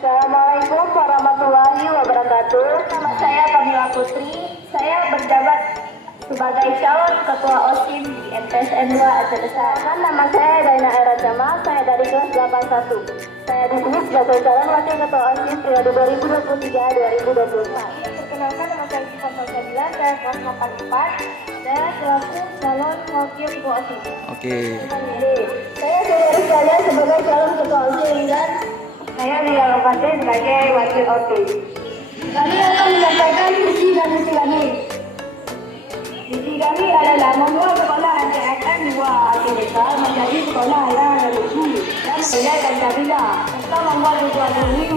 Assalamualaikum warahmatullahi wabarakatuh. Nama saya Kamila Putri. Saya berjabat sebagai calon ketua OSIM di MTSN 2 Aceh Besar. Nama saya Daina Era Jamal. Saya dari kelas 81. Saya dipilih sebagai calon wakil ketua OSIM periode 2023-2024. Perkenalkan, nama saya Sifat Salsabila. Saya kelas 84. Saya selaku calon wakil ketua OSIM. Oke. Saya saudari sekalian sebagai calon ketua OSIM dan saya Lia Lokasi sebagai wakil OSIM. Kami akan menyampaikan visi dan misi kami. Visi kami adalah membuat sekolah MTSN 2 Aceh Besar menjadi sekolah yang religi dan berdaya Pancasila, serta membuat siswa ini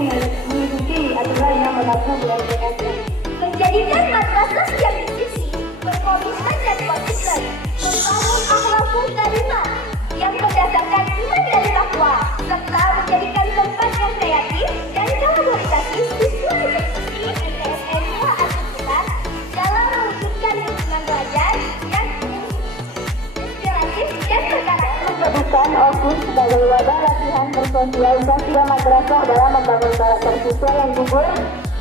mengikuti aturan yang berlaku di MTSN. Menjadikan madrasah yang bersih, berkomitmen dan konsisten, membangun akhlakul karimah yang berdasarkan iman dan takwa, serta menjadikan tempat yang kreatif dan kolaborasi siswa MTSN 2 Aceh Besar dalam mewujudkan lingkungan belajar yang inspiratif dan berkarakter. Menjadikan OSIS sebagai wadah latihan bersosialisasi madrasah dalam membangun karakter siswa yang jujur,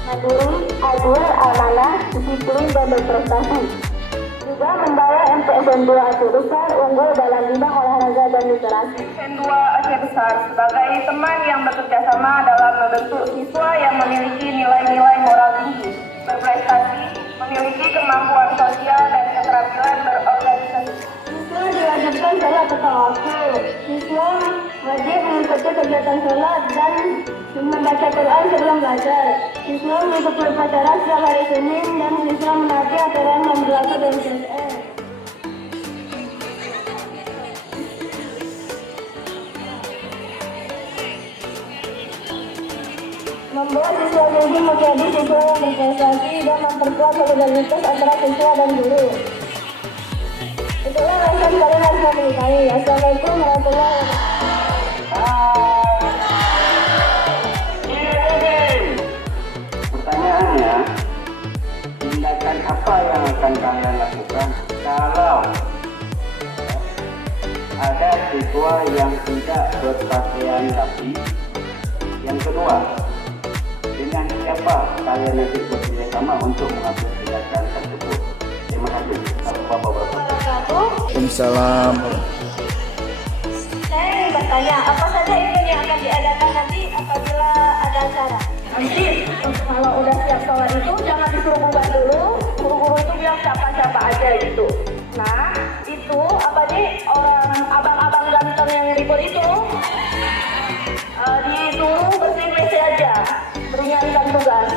mandiri, adil, amanah, disiplin, dan berprestasi. Juga membawa MTSN 2 Aceh Besar unggul dalam bidang olahraga dan literasi. MTSN 2 Aceh Besar sebagai teman yang bekerja sama dalam membentuk siswa yang memiliki nilai-nilai moral tinggi, berprestasi, memiliki kemampuan sosial dan keterampilan berorganisasi. Siswa diwajibkan sholat tepat waktu. Siswa wajib mengikuti kegiatan sholat dan membaca Quran sebelum belajar. Siswa mengikuti upacara setiap hari Senin dan siswa menaati aturan yang berlaku di MTSN. Membuat siswa ini menjadi siswa yang berprestasi dan memperkuat solidaritas antara siswa dan guru. Itulah lesson kalian harus memiliki. Assalamualaikum warahmatullahi wabarakatuh. Pertanyaannya, tindakan apa yang akan kalian lakukan kalau ada siswa yang tidak berpakaian rapi? Yang kedua, dengan siapa kalian nanti bekerja sama untuk mengambil tindakan tersebut? Terima kasih. Bapak-bapak. Waalaikumsalam. Saya ingin bertanya, apa saja event yang akan diadakan nanti apabila ada acara? Nanti kalau udah siap sholat itu jangan disuruh bubar dulu, guru-guru itu bilang siapa-siapa aja gitu. Nah, itu apa nih orang abang-abang ganteng yang ribut itu disuruh bersihin WC aja, meringankan tugas.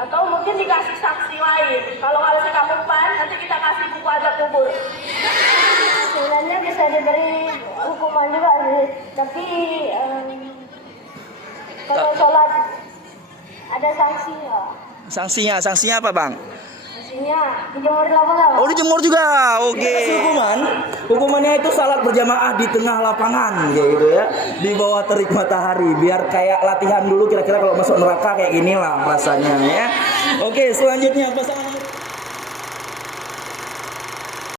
Atau mungkin dikasih saksi lain. Kalau ada sekamupan, nanti kita kasih buku azab kubur. Sebenarnya bisa diberi hukuman juga sih, tapi kalau sholat ada sanksi ya. Sanksinya apa, Bang? Sanksinya dijemur di lapangan. Oh, dijemur juga. Oke. Hukumannya itu salat berjamaah di tengah lapangan gitu ya. Di bawah terik matahari biar kayak latihan dulu kira-kira kalau masuk neraka kayak inilah rasanya ya. Oke, selanjutnya pasangan